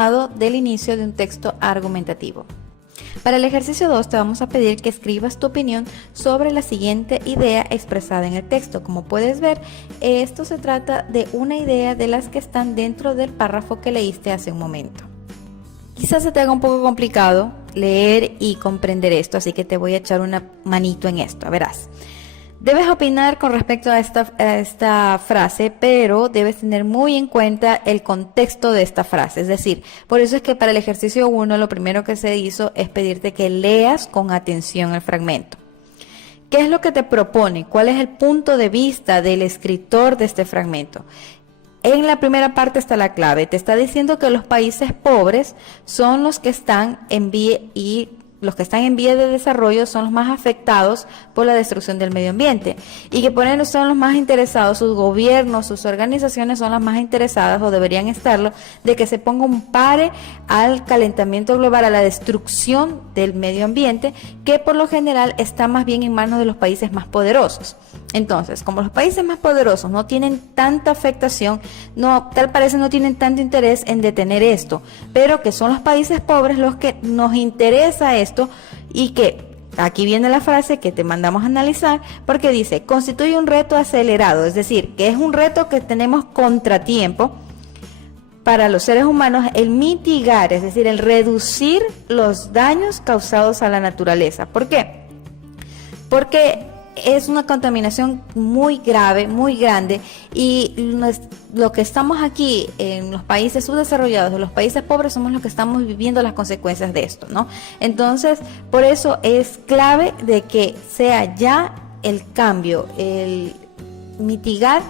del inicio de un texto argumentativo. Para el ejercicio 2 te vamos a pedir que escribas tu opinión sobre la siguiente idea expresada en el texto. Como puedes ver, esto se trata de una idea de las que están dentro del párrafo que leíste hace un momento. Quizás se te haga un poco complicado leer y comprender esto, así que te voy a echar una manito en esto. Verás. Debes opinar con respecto a esta frase, pero debes tener muy en cuenta el contexto de esta frase. Es decir, por eso es que para el ejercicio 1 lo primero que se hizo es pedirte que leas con atención el fragmento. ¿Qué es lo que te propone? ¿Cuál es el punto de vista del escritor de este fragmento? En la primera parte está la clave. Te está diciendo que los países pobres son los que están en vías de desarrollo son los más afectados por la destrucción del medio ambiente y que por ende son los más interesados, sus gobiernos, sus organizaciones son las más interesadas o deberían estarlo, de que se ponga un pare al calentamiento global, a la destrucción del medio ambiente, que por lo general está más bien en manos de los países más poderosos. Entonces, como los países más poderosos no tienen tanta afectación, tal parece no tienen tanto interés en detener esto, pero que son los países pobres los que nos interesa esto y que aquí viene la frase que te mandamos a analizar porque dice, constituye un reto acelerado, es decir, que es un reto que tenemos contratiempo para los seres humanos el mitigar, es decir, el reducir los daños causados a la naturaleza. ¿Por qué? Porque es una contaminación muy grave, muy grande y lo que estamos aquí en los países subdesarrollados, en los países pobres, somos los que estamos viviendo las consecuencias de esto, ¿no? Entonces, por eso es clave de que sea ya el cambio, el mitigar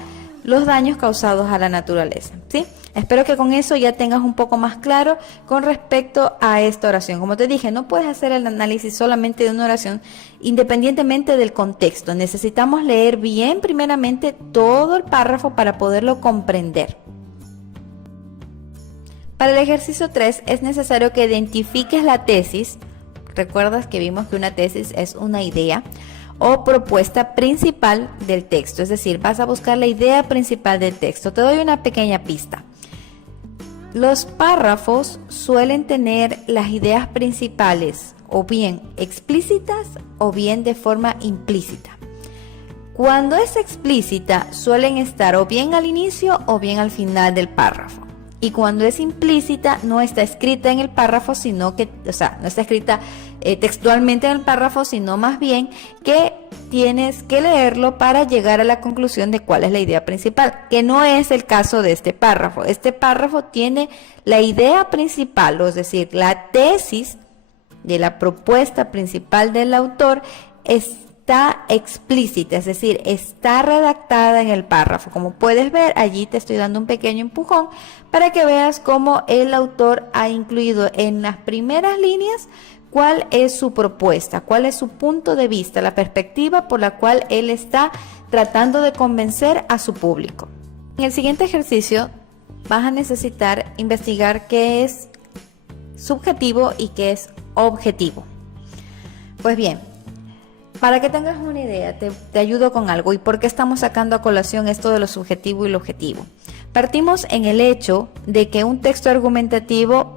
los daños causados a la naturaleza, ¿sí? Espero que con eso ya tengas un poco más claro con respecto a esta oración. Como te dije, no puedes hacer el análisis solamente de una oración independientemente del contexto. Necesitamos leer bien primeramente todo el párrafo para poderlo comprender. Para el ejercicio 3 es necesario que identifiques la tesis. Recuerdas que vimos que una tesis es una idea o propuesta principal del texto, es decir, vas a buscar la idea principal del texto. Te doy una pequeña pista. Los párrafos suelen tener las ideas principales o bien explícitas o bien de forma implícita. Cuando es explícita suelen estar o bien al inicio o bien al final del párrafo. Y cuando es implícita no está escrita en el párrafo, sino que, no está escrita textualmente en el párrafo, sino más bien que tienes que leerlo para llegar a la conclusión de cuál es la idea principal, que no es el caso de este párrafo. Este párrafo tiene la idea principal, es decir, la tesis de la propuesta principal del autor está explícita, es decir, está redactada en el párrafo. Como puedes ver, allí te estoy dando un pequeño empujón para que veas cómo el autor ha incluido en las primeras líneas cuál es su propuesta, cuál es su punto de vista, la perspectiva por la cual él está tratando de convencer a su público. En el siguiente ejercicio vas a necesitar investigar qué es subjetivo y qué es objetivo. Pues bien, para que tengas una idea, te ayudo con algo. ¿Y por qué estamos sacando a colación esto de lo subjetivo y lo objetivo? Partimos en el hecho de que un texto argumentativo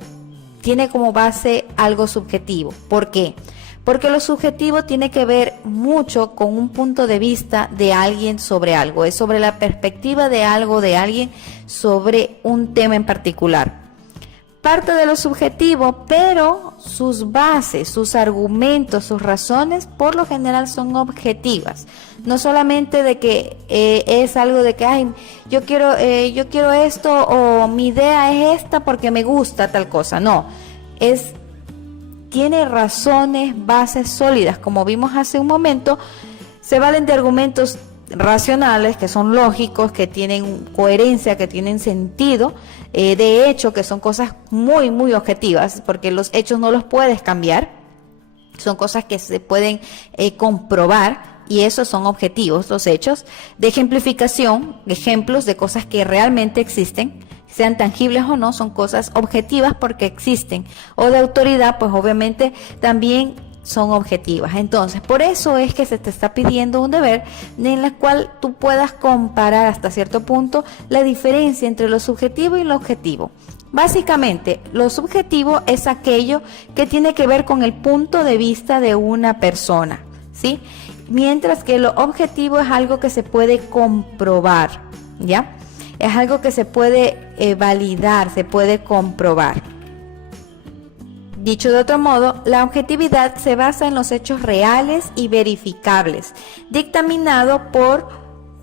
tiene como base algo subjetivo. ¿Por qué? Porque lo subjetivo tiene que ver mucho con un punto de vista de alguien sobre algo. Es sobre la perspectiva de algo, de alguien sobre un tema en particular. Parte de lo subjetivo, pero sus bases, sus argumentos, sus razones, por lo general son objetivas. No solamente de que es algo de que, ay, yo quiero esto o mi idea es esta porque me gusta tal cosa. No, tiene razones, bases sólidas. Como vimos hace un momento, se valen de argumentos racionales, que son lógicos, que tienen coherencia, que tienen sentido, de hecho, que son cosas muy, muy objetivas, porque los hechos no los puedes cambiar, son cosas que se pueden comprobar, y esos son objetivos, los hechos. De ejemplificación, ejemplos de cosas que realmente existen, sean tangibles o no, son cosas objetivas porque existen. O de autoridad, pues obviamente también son objetivas. Entonces, por eso es que se te está pidiendo un deber en el cual tú puedas comparar hasta cierto punto la diferencia entre lo subjetivo y lo objetivo. Básicamente, lo subjetivo es aquello que tiene que ver con el punto de vista de una persona, ¿sí? Mientras que lo objetivo es algo que se puede comprobar, ¿ya? Es algo que se puede validar, se puede comprobar. Dicho de otro modo, la objetividad se basa en los hechos reales y verificables, dictaminado por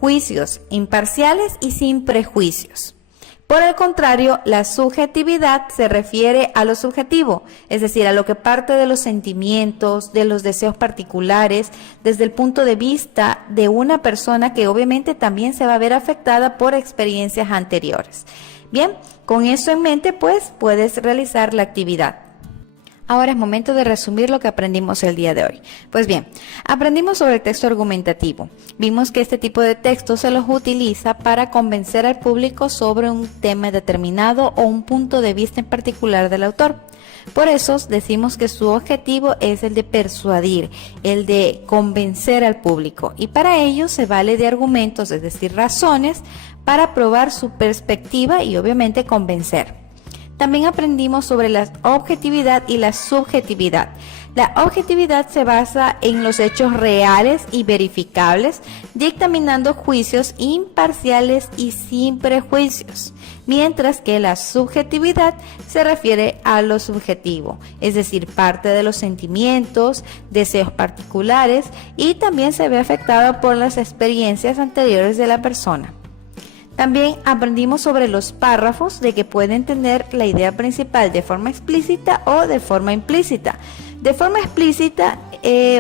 juicios imparciales y sin prejuicios. Por el contrario, la subjetividad se refiere a lo subjetivo, es decir, a lo que parte de los sentimientos, de los deseos particulares, desde el punto de vista de una persona que obviamente también se va a ver afectada por experiencias anteriores. Bien, con eso en mente, pues puedes realizar la actividad. Ahora es momento de resumir lo que aprendimos el día de hoy. Pues bien, aprendimos sobre el texto argumentativo. Vimos que este tipo de textos se los utiliza para convencer al público sobre un tema determinado o un punto de vista en particular del autor. Por eso decimos que su objetivo es el de persuadir, el de convencer al público. Y para ello se vale de argumentos, es decir, razones, para probar su perspectiva y obviamente convencer. También aprendimos sobre la objetividad y la subjetividad. La objetividad se basa en los hechos reales y verificables, dictaminando juicios imparciales y sin prejuicios, mientras que la subjetividad se refiere a lo subjetivo, es decir, parte de los sentimientos, deseos particulares y también se ve afectada por las experiencias anteriores de la persona. También aprendimos sobre los párrafos de que pueden tener la idea principal de forma explícita o de forma implícita. De forma explícita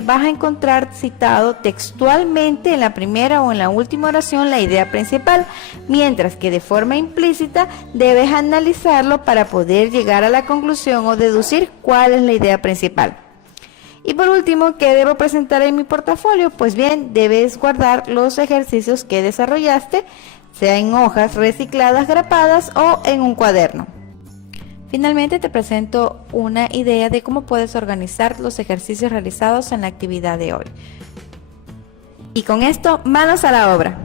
vas a encontrar citado textualmente en la primera o en la última oración la idea principal, mientras que de forma implícita debes analizarlo para poder llegar a la conclusión o deducir cuál es la idea principal. Y por último, ¿qué debo presentar en mi portafolio? Pues bien, debes guardar los ejercicios que desarrollaste, sea en hojas recicladas, grapadas o en un cuaderno. Finalmente te presento una idea de cómo puedes organizar los ejercicios realizados en la actividad de hoy. Y con esto, manos a la obra.